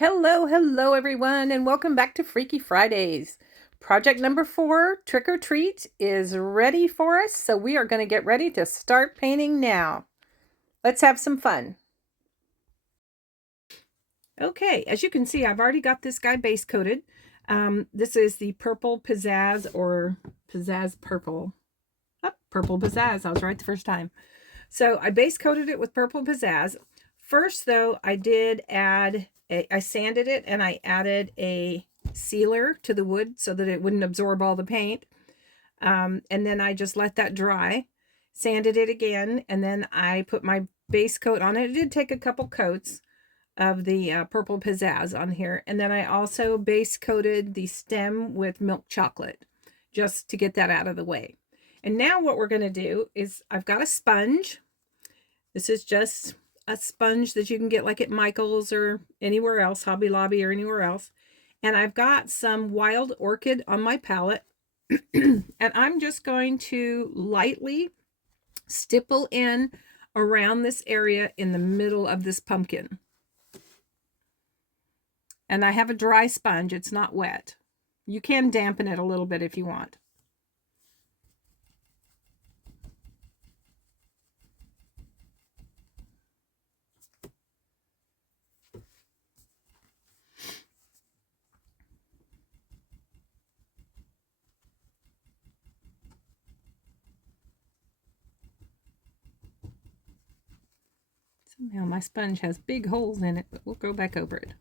Hello everyone, and welcome back to Freaky Fridays. Project number 4, Trick or Treat, is ready for us, so we are going to get ready to start painting now. Let's have some fun. Okay, as you can see, I've already got this guy base coated. This is the Purple Pizzazz, or Pizzazz Purple. Oh, Purple Pizzazz, I was right the first time. So I base coated it with Purple Pizzazz. First, though, I did add, I sanded it and I added a sealer to the wood so that it wouldn't absorb all the paint. And then I just let that dry, sanded it again, and then I put my base coat on it. It did take a couple coats of the Purple Pizzazz on here. And then I also base coated the stem with milk chocolate just to get that out of the way. And now what we're going to do is I've got a sponge. This is just a sponge that you can get like at Michael's or anywhere else, Hobby Lobby or anywhere else. And I've got some wild orchid on my palette. And I'm just going to lightly stipple in around this area in the middle of this pumpkin. And I have a dry sponge, it's not wet. You can dampen it a little bit if you want. Somehow my sponge has big holes in it, but we'll go back over it.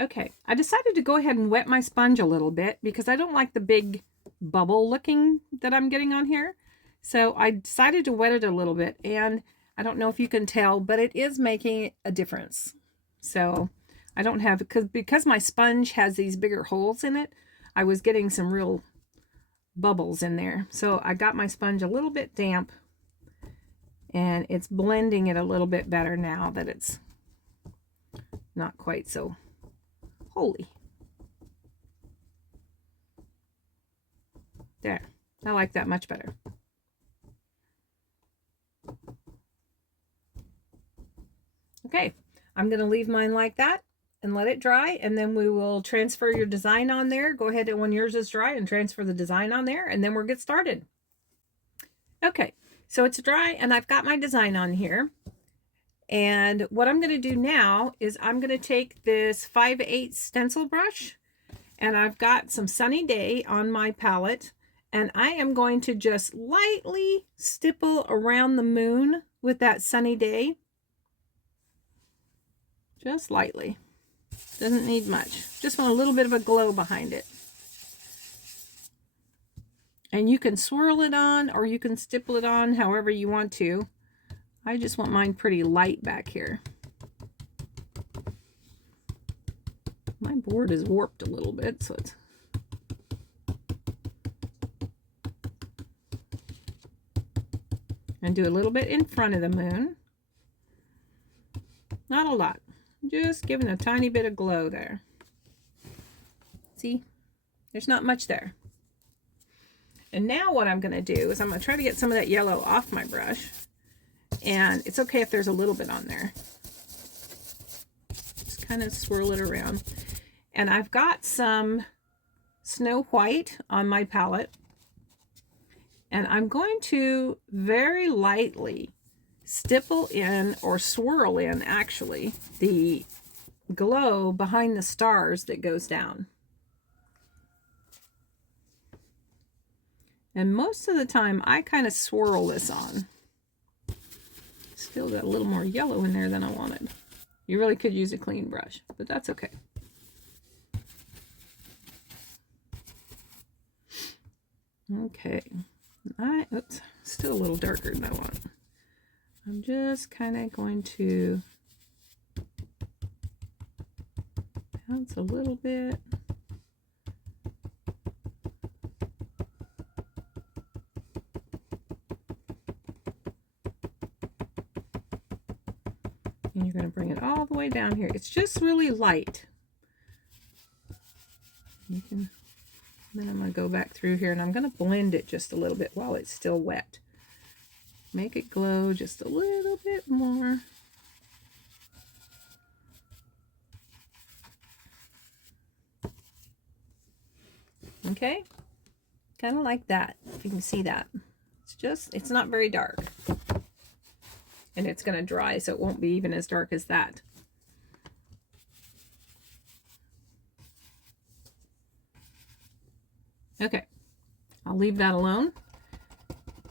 Okay, I decided to go ahead and wet my sponge a little bit because I don't like the big bubble looking that I'm getting on here. So I decided to wet it a little bit, and I don't know if you can tell, but it is making a difference. So I don't have, because my sponge has these bigger holes in it, I was getting some real bubbles in there. So I got my sponge a little bit damp, and it's blending it a little bit better now that it's not quite so holy. There, I like that much better. Okay, I'm going to leave mine like that and let it dry, and then we will transfer your design on there. Go ahead and when yours is dry and transfer the design on there, and then we'll get started. Okay, so it's dry and I've got my design on here. And what I'm going to do now is I'm going to take this 5/8 stencil brush, and I've got some Sunny Day on my palette, and I am going to just lightly stipple around the moon with that Sunny Day. Just lightly. Doesn't need much. Just want a little bit of a glow behind it. And you can swirl it on or you can stipple it on however you want to. I just want mine pretty light back here. My board is warped a little bit, so it's... And do a little bit in front of the moon. Not a lot. Just giving a tiny bit of glow there. See? There's not much there. And now what I'm going to do is I'm going to try to get some of that yellow off my brush. And it's okay if there's a little bit on there. Just kind of swirl it around. And I've got some Snow White on my palette. And I'm going to very lightly stipple in, or swirl in actually, the glow behind the stars that goes down. And most of the time I kind of swirl this on. Still got a little more yellow in there than I wanted. You really could use a clean brush, but that's okay. Okay. Oops, still a little darker than I want. I'm just kind of going to bounce a little bit. And you're going to bring it all the way down here. It's just really light. You can, then I'm going to go back through here and I'm going to blend it just a little bit while it's still wet. Make it glow just a little bit more. Okay, kind of like that, if you can see that. It's not very dark. And it's going to dry, so it won't be even as dark as that. Okay, I'll leave that alone.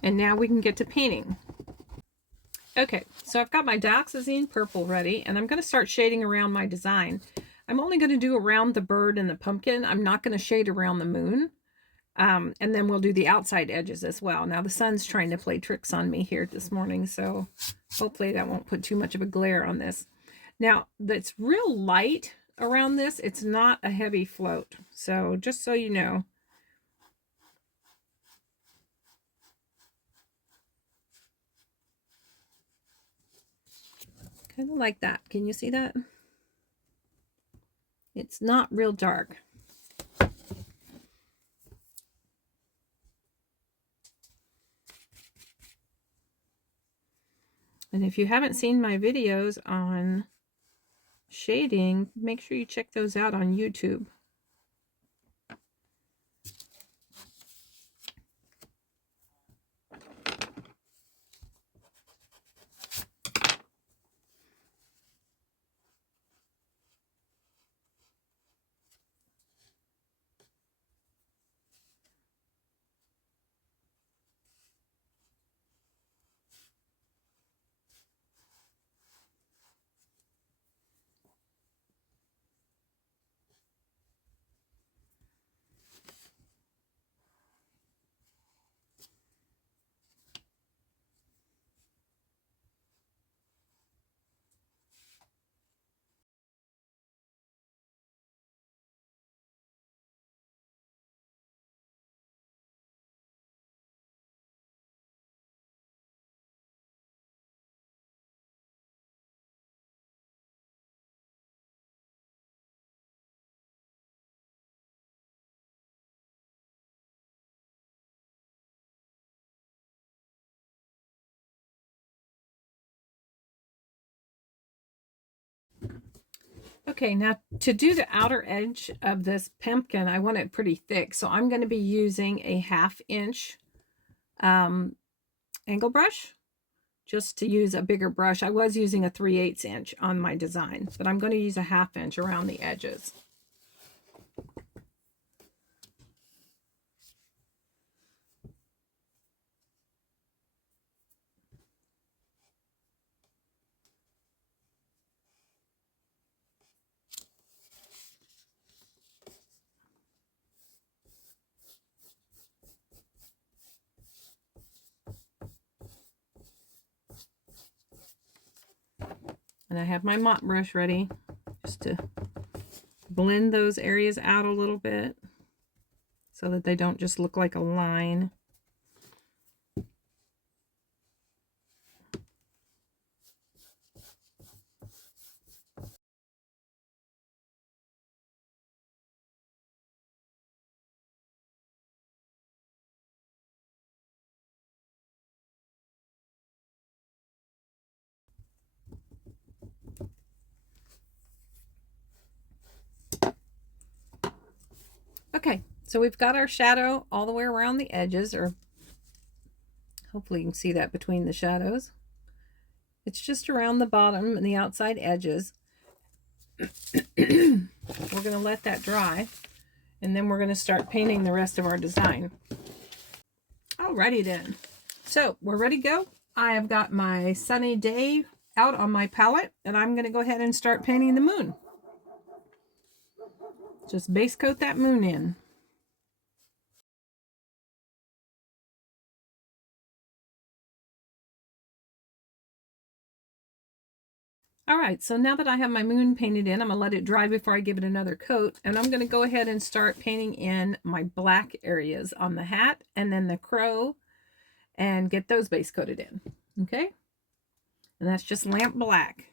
And now we can get to painting. Okay, so I've got my dioxazine purple ready, and I'm going to start shading around my design. I'm only going to do around the bird and the pumpkin. I'm not going to shade around the moon. And then we'll do the outside edges as well. Now the sun's trying to play tricks on me here this morning, so hopefully that won't put too much of a glare on this. Now that's real light around this. It's not a heavy float. So just so you know. Kind of like that. Can you see that? It's not real dark. And if you haven't seen my videos on shading, make sure you check those out on YouTube. Okay, now to do the outer edge of this pumpkin, I want it pretty thick. So I'm going to be using a 1/2 inch angle brush, just to use a bigger brush. I was using a 3/8 inch on my design, but I'm going to use a 1/2 inch around the edges. And I have my mop brush ready just to blend those areas out a little bit so that they don't just look like a line. Okay, so we've got our shadow all the way around the edges, or hopefully you can see that between the shadows. It's just around the bottom and the outside edges. We're going to let that dry, and then we're going to start painting the rest of our design. Alrighty then. So we're ready to go. I have got my sunny day out on my palette, and I'm going to go ahead and start painting the moon. Just base coat that moon in. All right, so now that I have my moon painted in, I'm going to let it dry before I give it another coat. And I'm going to go ahead and start painting in my black areas on the hat and then the crow and get those base coated in. Okay? And that's just lamp black.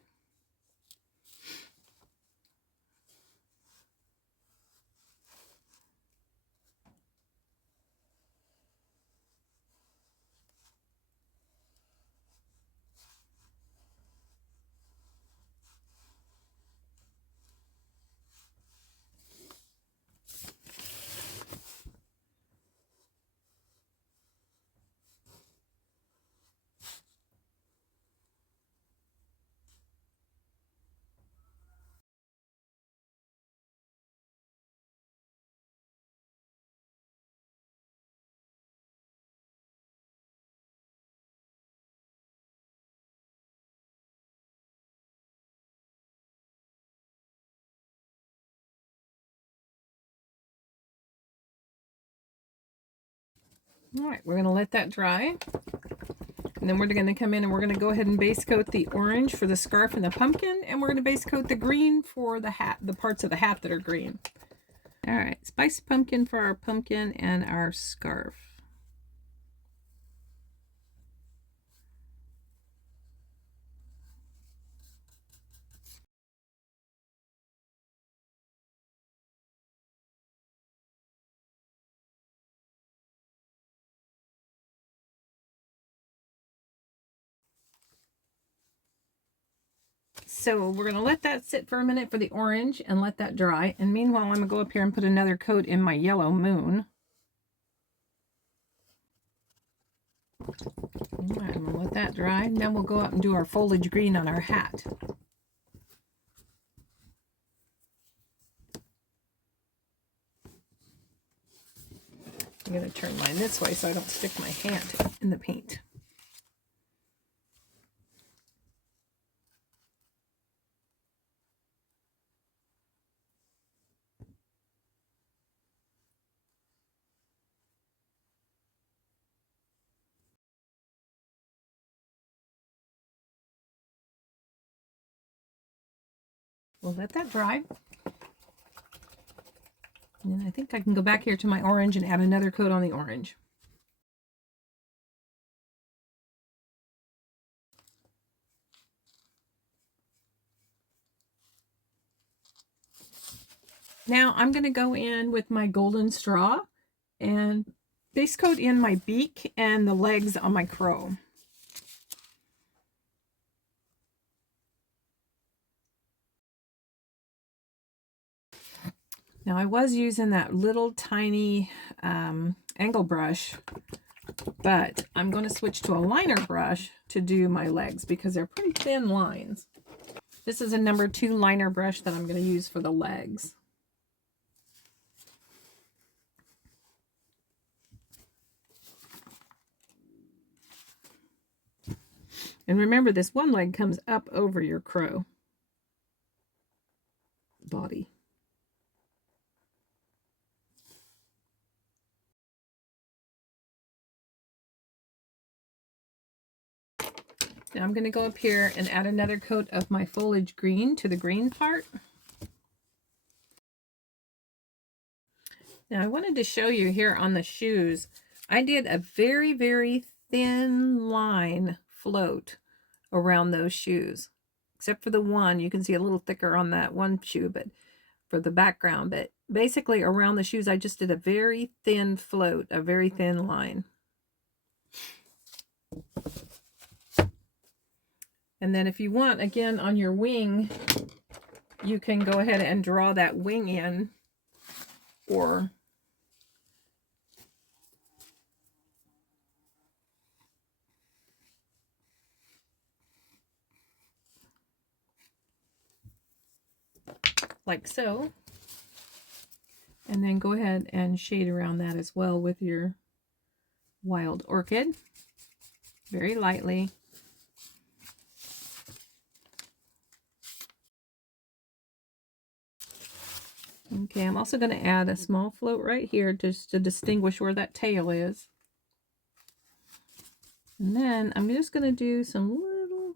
All right, we're going to let that dry. And then we're going to come in and we're going to go ahead and base coat the orange for the scarf and the pumpkin. And we're going to base coat the green for the hat, the parts of the hat that are green. All right, spiced pumpkin for our pumpkin and our scarf. So we're going to let that sit for a minute for the orange and let that dry. And meanwhile, I'm going to go up here and put another coat in my yellow moon. All right, I'm going to let that dry. And then we'll go up and do our foliage green on our hat. I'm going to turn mine this way so I don't stick my hand in the paint. We'll let that dry. And then I think I can go back here to my orange and add another coat on the orange. Now I'm going to go in with my golden straw and base coat in my beak and the legs on my crow. Now I was using that little tiny angle brush, but I'm going to switch to a liner brush to do my legs because they're pretty thin lines. This is a number 2 liner brush that I'm going to use for the legs. And remember, this one leg comes up over your crow body. Now I'm going to go up here and add another coat of my foliage green to the green part. Now I wanted to show you here on the shoes, I did a very, very thin line float around those shoes. Except for the one, you can see a little thicker on that one shoe, but for the background. But basically around the shoes, I just did a very thin float, a very thin line. And then if you want, again, on your wing, you can go ahead and draw that wing in, or like so. And then go ahead and shade around that as well with your wild orchid, very lightly. Okay, I'm also going to add a small float right here just to distinguish where that tail is. And then I'm just going to do some little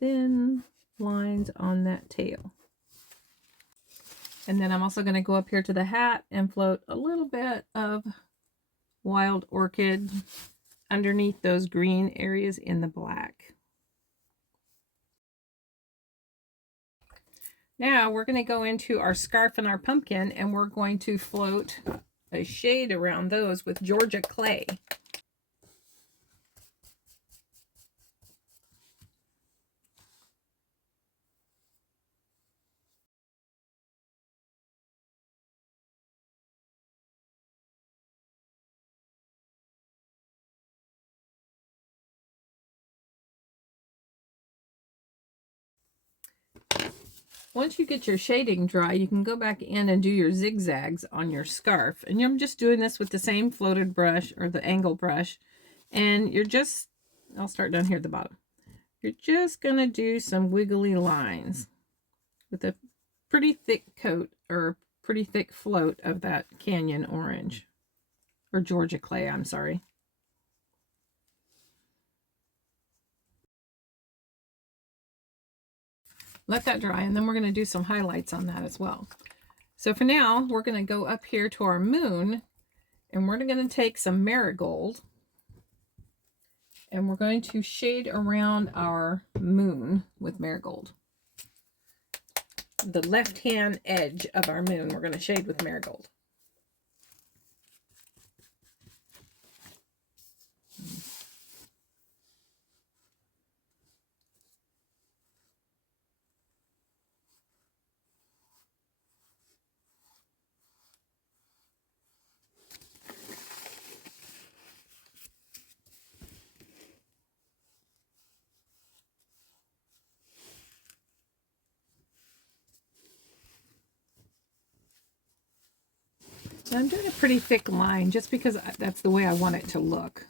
thin lines on that tail. And then I'm also going to go up here to the hat and float a little bit of wild orchid underneath those green areas in the black. Now we're going to go into our scarf and our pumpkin, and we're going to float a shade around those with Georgia clay. Once you get your shading dry, you can go back in and do your zigzags on your scarf. And I'm just doing this with the same floated brush or the angle brush. And you're just, I'll start down here at the bottom. You're just going to do some wiggly lines with a pretty thick coat or pretty thick float of that canyon orange or Georgia clay, I'm sorry. Let that dry, and then we're going to do some highlights on that as well. So for now, we're going to go up here to our moon, and we're going to take some marigold, and we're going to shade around our moon with marigold. The left-hand edge of our moon, we're going to shade with marigold. So I'm doing a pretty thick line just because that's the way I want it to look.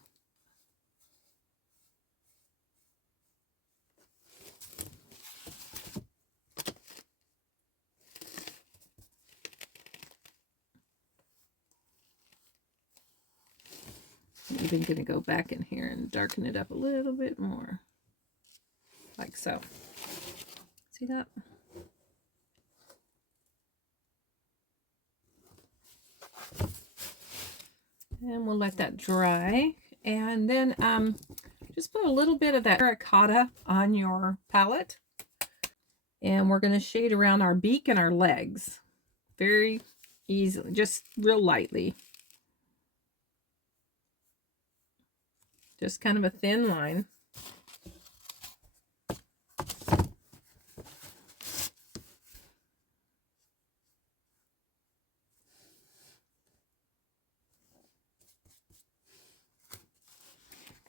I'm even going to go back in here and darken it up a little bit more. Like so. See that? And we'll let that dry. And then just put a little bit of that terracotta on your palette. And we're going to shade around our beak and our legs. Very easily, just real lightly. Just kind of a thin line.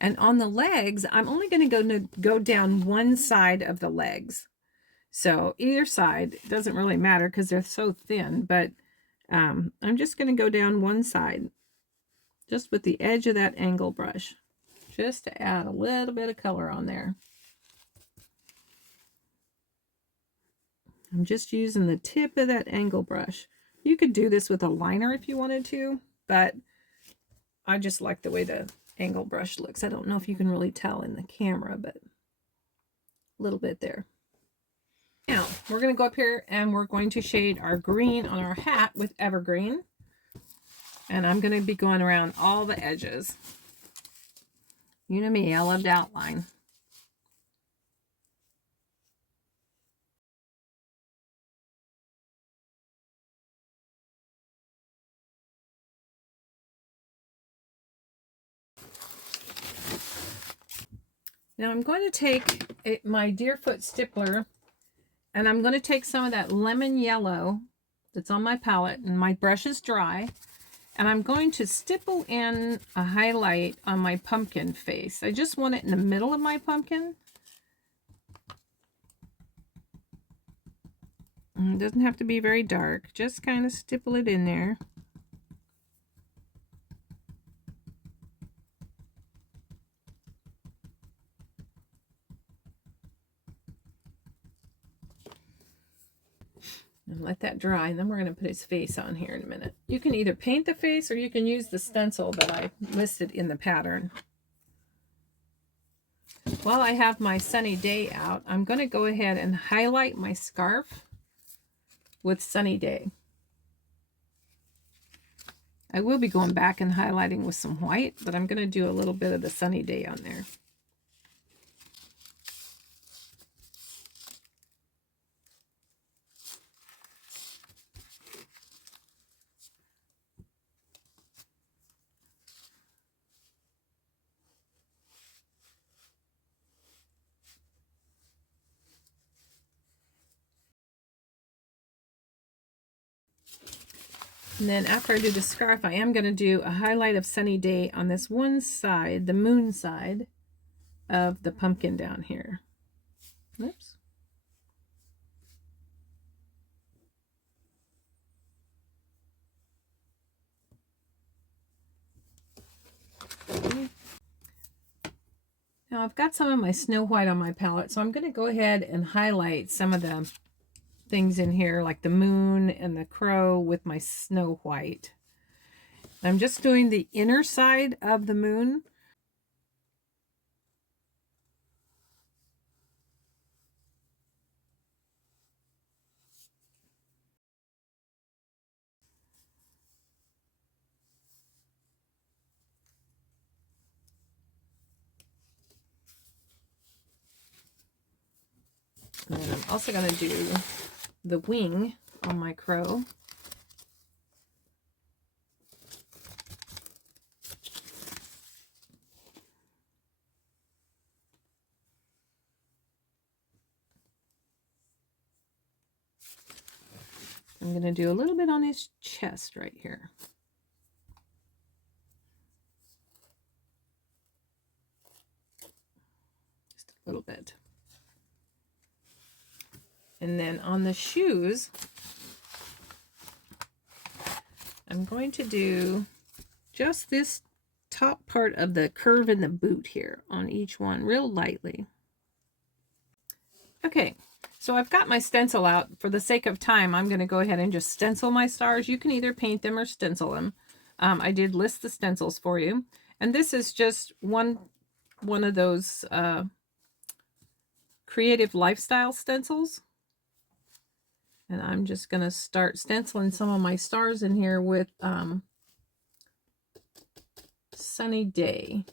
And on the legs, I'm only going to go down one side of the legs. So either side, it doesn't really matter because they're so thin, but I'm just going to go down one side, just with the edge of that angle brush, just to add a little bit of color on there. I'm just using the tip of that angle brush. You could do this with a liner if you wanted to, but I just like the way the angle brush looks. I don't know if you can really tell in the camera, but a little bit there. Now we're going to go up here and we're going to shade our green on our hat with evergreen, and I'm going to be going around all the edges. You know me, I love to outline. Now I'm going to take my Deerfoot stippler, and I'm going to take some of that lemon yellow that's on my palette, and my brush is dry, and I'm going to stipple in a highlight on my pumpkin face. I just want it in the middle of my pumpkin. And it doesn't have to be very dark, just kind of stipple it in there. And let that dry, and then we're going to put his face on here in a minute. You can either paint the face or you can use the stencil that I listed in the pattern. While I have my sunny day out, I'm going to go ahead and highlight my scarf with sunny day. I will be going back and highlighting with some white, but I'm going to do a little bit of the sunny day on there. And then after I do the scarf, I am going to do a highlight of sunny day on this one side, the moon side of the pumpkin down here. Oops. Now I've got some of my Snow White on my palette, so I'm going to go ahead and highlight some of the things in here, like the moon and the crow with my Snow White. I'm just doing the inner side of the moon. And then I'm also going to do the wing on my crow. I'm going to do a little bit on his chest right here. Just a little bit. And then on the shoes, I'm going to do just this top part of the curve in the boot here on each one, real lightly. Okay, so I've got my stencil out. For the sake of time, I'm going to go ahead and just stencil my stars. You can either paint them or stencil them. I did list the stencils for you. And this is just one of those creative lifestyle stencils. And I'm just going to start stenciling some of my stars in here with Sunny Day.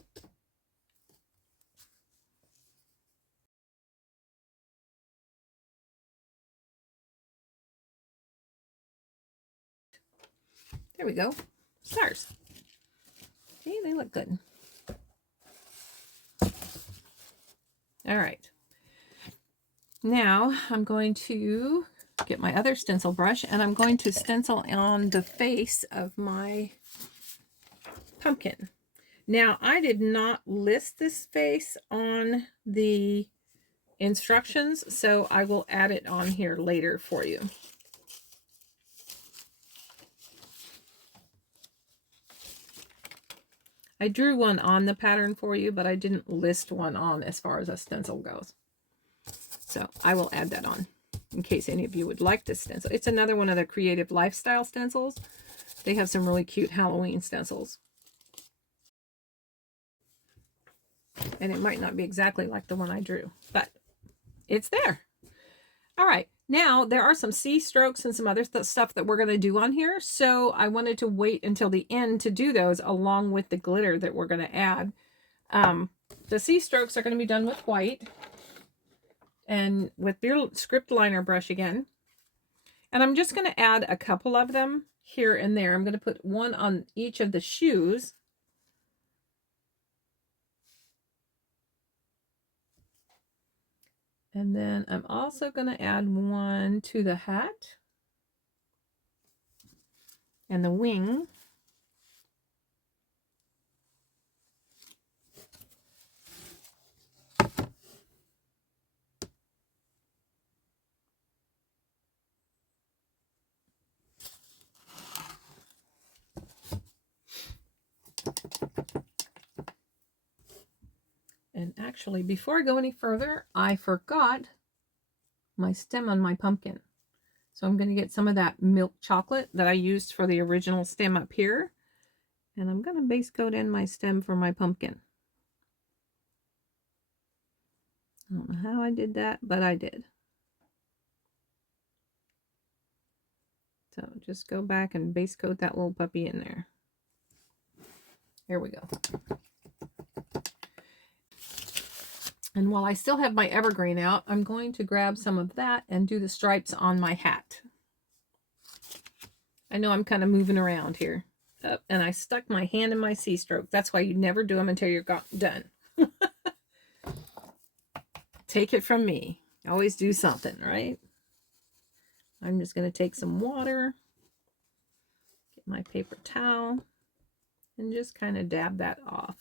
There we go. Stars. See, they look good. All right. Now I'm going to get my other stencil brush and I'm going to stencil on the face of my pumpkin. Now, I did not list this face on the instructions, so I will add it on here later for you. I drew one on the pattern for you, but I didn't list one on as far as a stencil goes. So I will add that on in case any of you would like this stencil. It's another one of the creative lifestyle stencils. They have some really cute Halloween stencils. And it might not be exactly like the one I drew, but it's there. All right. Now, there are some C strokes and some other stuff that we're going to do on here. So I wanted to wait until the end to do those along with the glitter that we're going to add. The C strokes are going to be done with white and with your script liner brush again. And I'm just going to add a couple of them here and there. I'm going to put one on each of the shoes. And then I'm also going to add one to the hat and the wing. And actually, before I go any further, I forgot my stem on my pumpkin. So I'm going to get some of that milk chocolate that I used for the original stem up here. And I'm going to base coat in my stem for my pumpkin. I don't know how I did that, but I did. So just go back and base coat that little puppy in there. There we go. And while I still have my evergreen out, I'm going to grab some of that and do the stripes on my hat. I know I'm kind of moving around here. Oh, and I stuck my hand in my C stroke. That's why you never do them until you're done. Take it from me. Always do something, right? I'm just going to take some water, get my paper towel, and just kind of dab that off.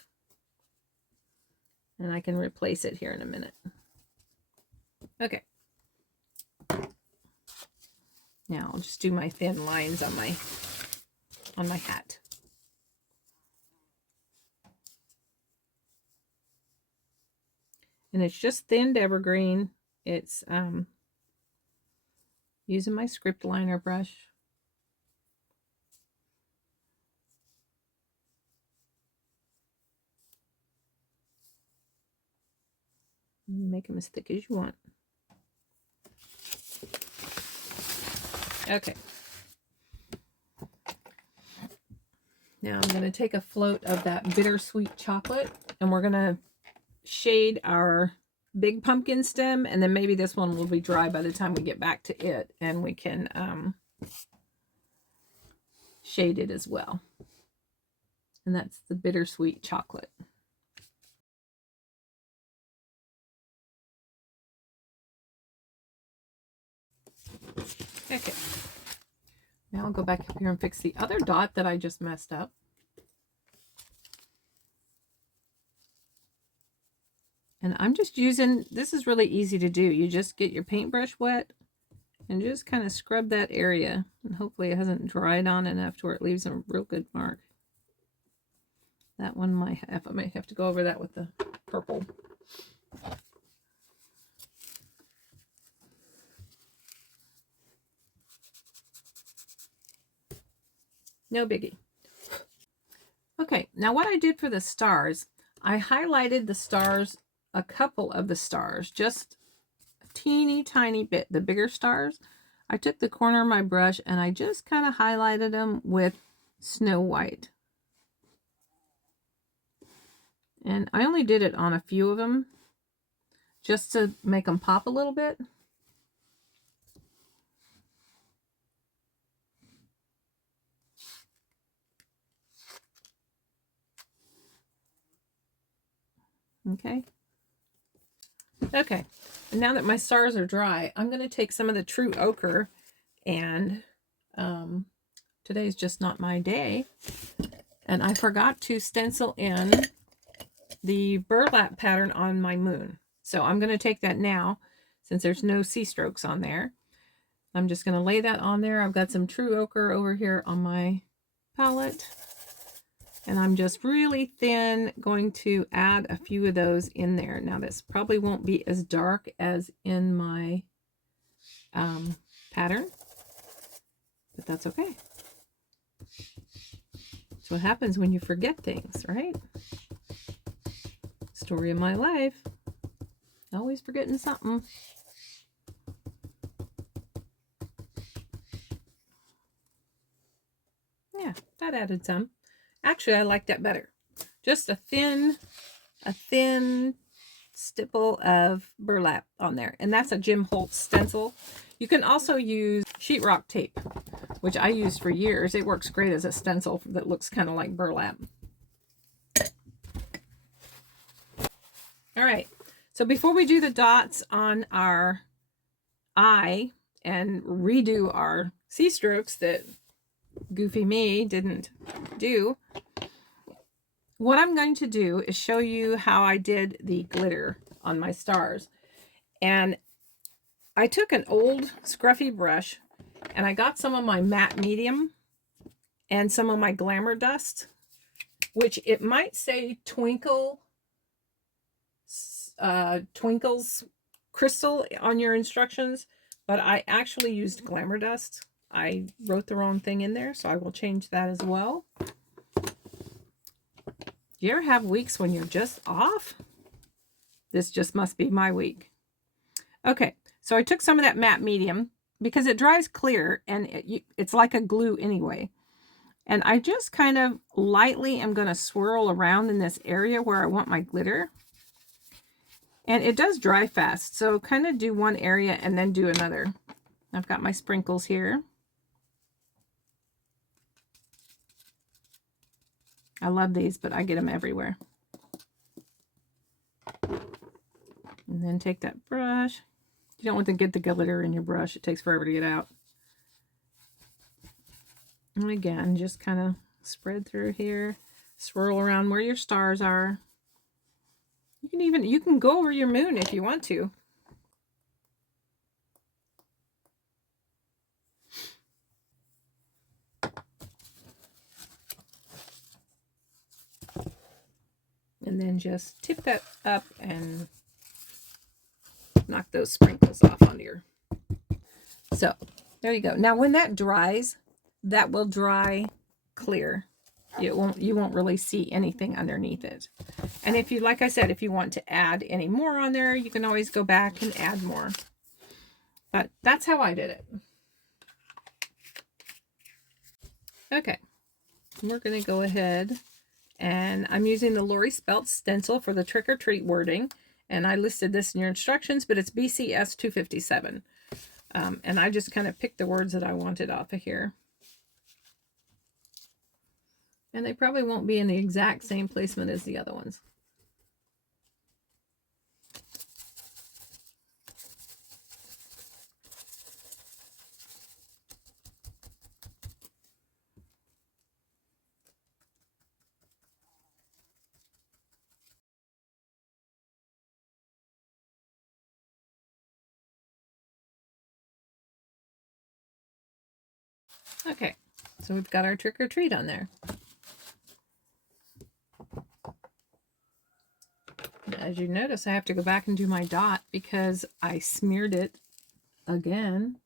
And I can replace it here in a minute. Okay. Now I'll just do my thin lines on my hat. And it's just thinned evergreen. It's using my script liner brush. Make them as thick as you want. Okay. Now I'm going to take a float of that bittersweet chocolate, and we're going to shade our big pumpkin stem, and then maybe this one will be dry by the time we get back to it, and we can shade it as well. And that's the bittersweet chocolate. Okay. Now I'll go back up here and fix the other dot that I just messed up. And I'm just using, this is really easy to do. You just get your paintbrush wet and just kind of scrub that area. And hopefully it hasn't dried on enough to where it leaves a real good mark. That one might have, I might have to go over that with the purple. No biggie. Okay, now what I did for the stars, I highlighted the stars, a couple of the stars, just a teeny tiny bit, the bigger stars. I took the corner of my brush and I just kind of highlighted them with Snow White. And I only did it on a few of them, just to make them pop a little bit. Okay. Okay. And now that my stars are dry, I'm going to take some of the True Ochre, and today's just not my day. And I forgot to stencil in the burlap pattern on my moon. So I'm going to take that now, since there's no C strokes on there. I'm just going to lay that on there. I've got some True Ochre over here on my palette. And I'm just really thin going to add a few of those in there. Now this probably won't be as dark as in my pattern, but that's okay. That's what happens when you forget things, right? Story of my life. Always forgetting something. Yeah, that added some. Actually, I like that better. Just a thin stipple of burlap on there. And that's a Jim Holtz stencil. You can also use sheetrock tape, which I used for years. It works great as a stencil that looks kind of like burlap. All right. So before we do the dots on our eye and redo our C strokes that goofy me didn't do, what I'm going to do is show you how I did the glitter on my stars. And I took an old scruffy brush and I got some of my matte medium and some of my glamour dust, which it might say twinkles crystal on your instructions, but I actually used glamour dust. I wrote the wrong thing in there, so I will change that as well. Do you ever have weeks when you're just off? This just must be my week. Okay, so I took some of that matte medium because it dries clear and it's like a glue anyway. And I just kind of lightly am going to swirl around in this area where I want my glitter. And it does dry fast, so kind of do one area and then do another. I've got my sprinkles here. I love these, but I get them everywhere. And then take that brush. You don't want to get the glitter in your brush. It takes forever to get out. And again, just kind of spread through here. Swirl around where your stars are. You can go over your moon if you want to. And then just tip that up and knock those sprinkles off onto your. So there you go. Now when that dries, that will dry clear. You won't really see anything underneath it. And if you, like I said, if you want to add any more on there, you can always go back and add more. But that's how I did it. Okay, we're going to go ahead, and I'm using the Lori Spelt stencil for the trick or treat wording. And I listed this in your instructions, but it's BCS 257. And I just kind of picked the words that I wanted off of here. And they probably won't be in the exact same placement as the other ones. Okay, so we've got our trick or treat on there. As you notice, I have to go back and do my dot because I smeared it again.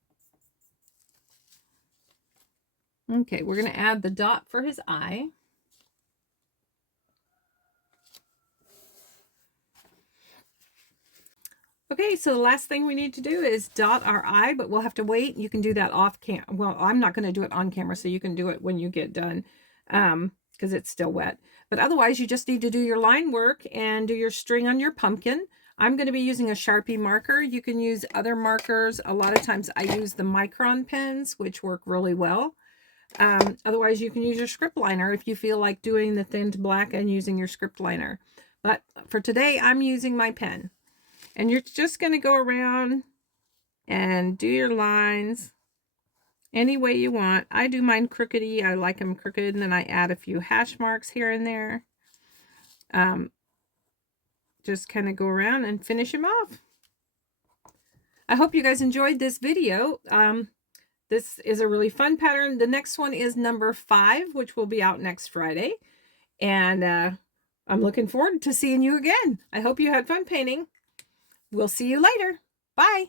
Okay, we're going to add the dot for his eye. Okay, so the last thing we need to do is dot our eye, but we'll have to wait. You can do that off cam. Well, I'm not going to do it on camera, so you can do it when you get done because it's still wet. But otherwise, you just need to do your line work and do your string on your pumpkin. I'm going to be using a Sharpie marker. You can use other markers. A lot of times I use the micron pens, which work really well. Otherwise, you can use your script liner if you feel like doing the thinned black and using your script liner. But for today, I'm using my pen. And you're just going to go around and do your lines any way you want. I do mine crookedy. I like them crooked, and then I add a few hash marks here and there. Just kind of go around and finish them off. I hope you guys enjoyed this video. This is a really fun pattern. The next one is number 5, which will be out next Friday. And I'm looking forward to seeing you again. I hope you had fun painting. We'll see you later. Bye.